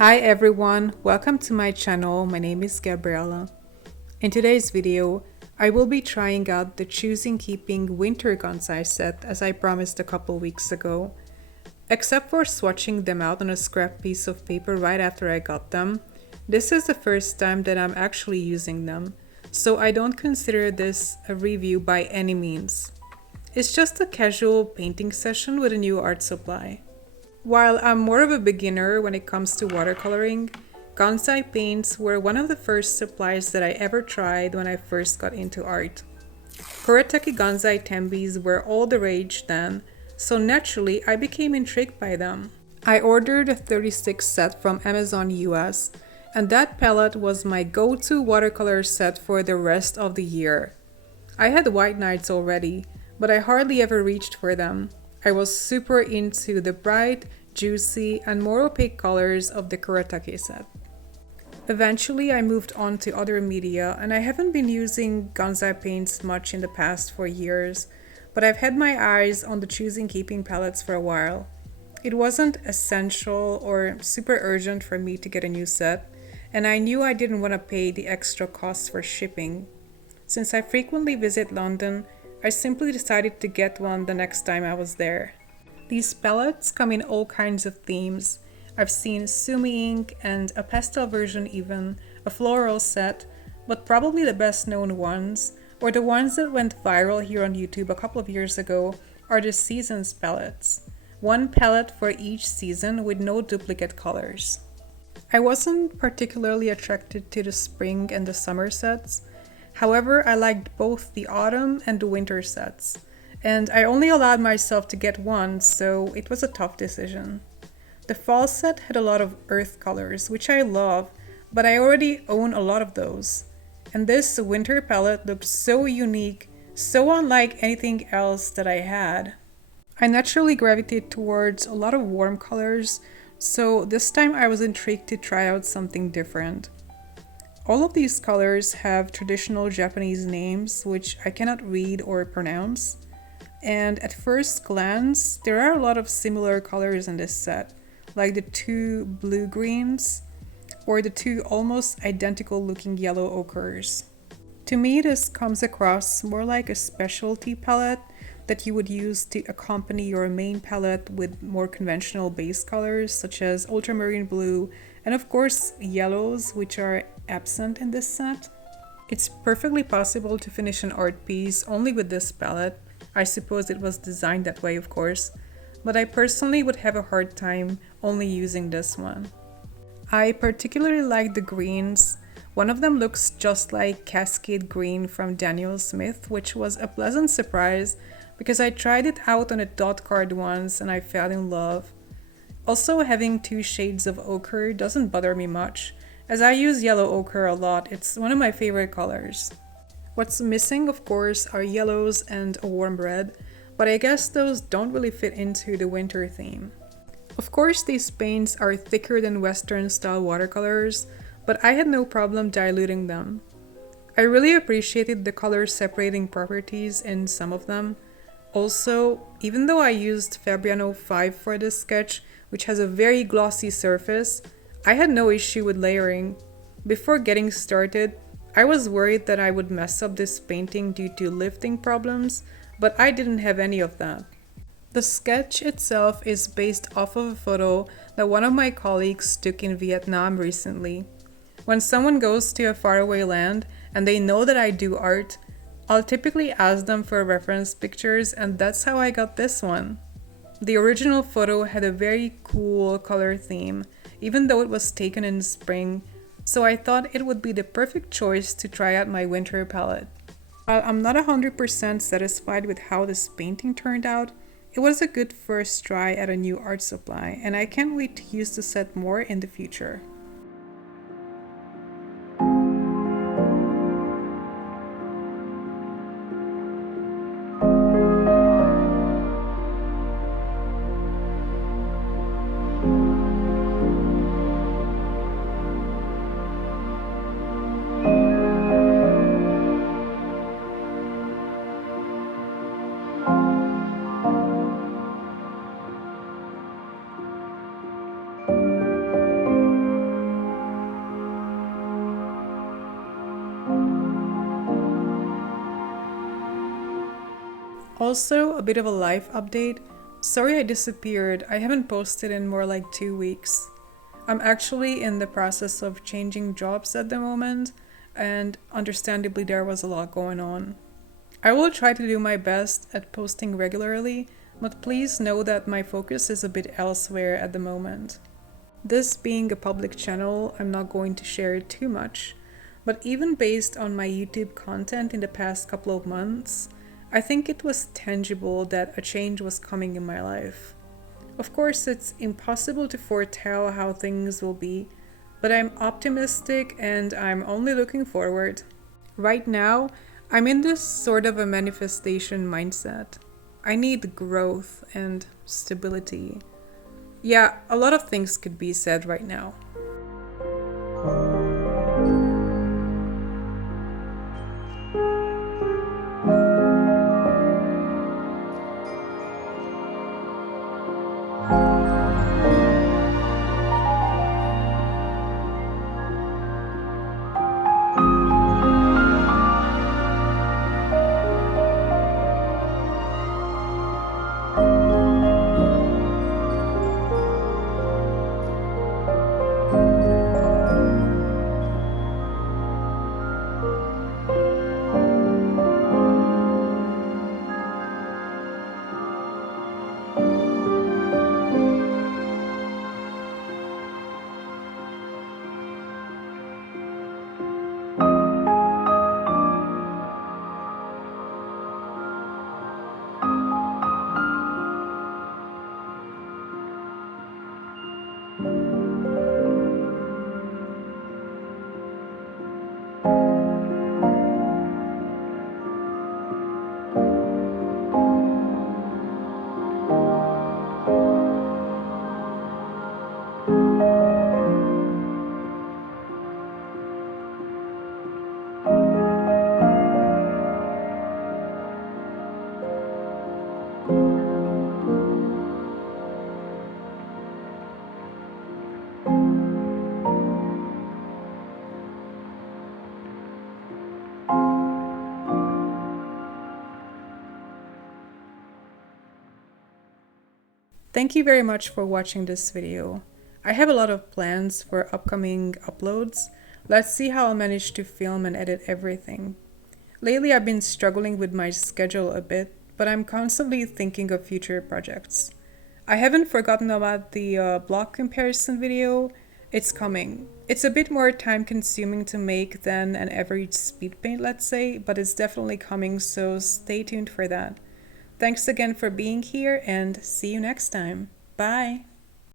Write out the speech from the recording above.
Hi everyone, welcome to my channel. My name is Gabriella. In today's video, I will be trying out the Choosing Keeping Winter Gansai set as I promised a couple weeks ago. Except for swatching them out on a scrap piece of paper right after I got them, this is the first time that I'm actually using them, so I don't consider this a review by any means. It's just a casual painting session with a new art supply. While I'm more of a beginner when it comes to watercoloring, gansai paints were one of the first supplies that I ever tried when I first got into art. Kuretake gansai tembis were all the rage then, so naturally I became intrigued by them. I ordered a 36 set from Amazon US, and that palette was my go-to watercolor set for the rest of the year. I had white nights already, but I hardly ever reached for them. I was super into the bright, juicy, and more opaque colors of the Kuretake set. Eventually, I moved on to other media, and I haven't been using gansai paints much in the past 4 years, but I've had my eyes on the Choosing Keeping palettes for a while. It wasn't essential or super urgent for me to get a new set, and I knew I didn't want to pay the extra costs for shipping. Since I frequently visit London, I simply decided to get one the next time I was there. These palettes come in all kinds of themes. I've seen sumi ink and a pastel version even, a floral set, but probably the best known ones, or the ones that went viral here on YouTube a couple of years ago, are the Seasons palettes. One palette for each season with no duplicate colors. I wasn't particularly attracted to the spring and the summer sets. However, I liked both the autumn and the winter sets, and I only allowed myself to get one, so it was a tough decision. The fall set had a lot of earth colors, which I love, but I already own a lot of those. And this winter palette looked so unique, so unlike anything else that I had. I naturally gravitate towards a lot of warm colors, so this time I was intrigued to try out something different. All of these colors have traditional Japanese names, which I cannot read or pronounce. And at first glance, there are a lot of similar colors in this set, like the two blue-greens or the two almost identical looking yellow ochres. To me, this comes across more like a specialty palette that you would use to accompany your main palette with more conventional base colors such as ultramarine blue and of course yellows, which are absent in this set. It's perfectly possible to finish an art piece only with this palette. I suppose it was designed that way, of course, but I personally would have a hard time only using this one. I particularly like the greens. One of them looks just like Cascade Green from Daniel Smith, which was a pleasant surprise because I tried it out on a dot card once and I fell in love. Also, having two shades of ochre doesn't bother me much, as I use yellow ochre a lot. It's one of my favorite colors. What's missing, of course, are yellows and a warm red, but I guess those don't really fit into the winter theme. Of course, these paints are thicker than Western style watercolors, but I had no problem diluting them. I really appreciated the color separating properties in some of them. Also, even though I used Fabriano 5 for this sketch, which has a very glossy surface, I had no issue with layering. Before getting started, I was worried that I would mess up this painting due to lifting problems, but I didn't have any of that. The sketch itself is based off of a photo that one of my colleagues took in Vietnam recently. When someone goes to a faraway land and they know that I do art, I'll typically ask them for reference pictures, and that's how I got this one. The original photo had a very cool color theme, even though it was taken in spring, so I thought it would be the perfect choice to try out my winter palette. While I'm not 100% satisfied with how this painting turned out, it was a good first try at a new art supply, and I can't wait to use the set more in the future. Also, a bit of a life update. Sorry I disappeared. I haven't posted in more like 2 weeks. I'm actually in the process of changing jobs at the moment, and understandably there was a lot going on. I will try to do my best at posting regularly, but please know that my focus is a bit elsewhere at the moment. This being a public channel, I'm not going to share too much, but even based on my YouTube content in the past couple of months, I think it was tangible that a change was coming in my life. Of course, it's impossible to foretell how things will be, but I'm optimistic and I'm only looking forward. Right now, I'm in this sort of a manifestation mindset. I need growth and stability. Yeah, a lot of things could be said right now. Thank you very much for watching this video. I have a lot of plans for upcoming uploads. Let's see how I'll manage to film and edit everything. Lately I've been struggling with my schedule a bit, but I'm constantly thinking of future projects. I haven't forgotten about the block comparison video. It's coming. It's a bit more time consuming to make than an average speed paint, let's say, but it's definitely coming, so stay tuned for that. Thanks again for being here and see you next time. Bye!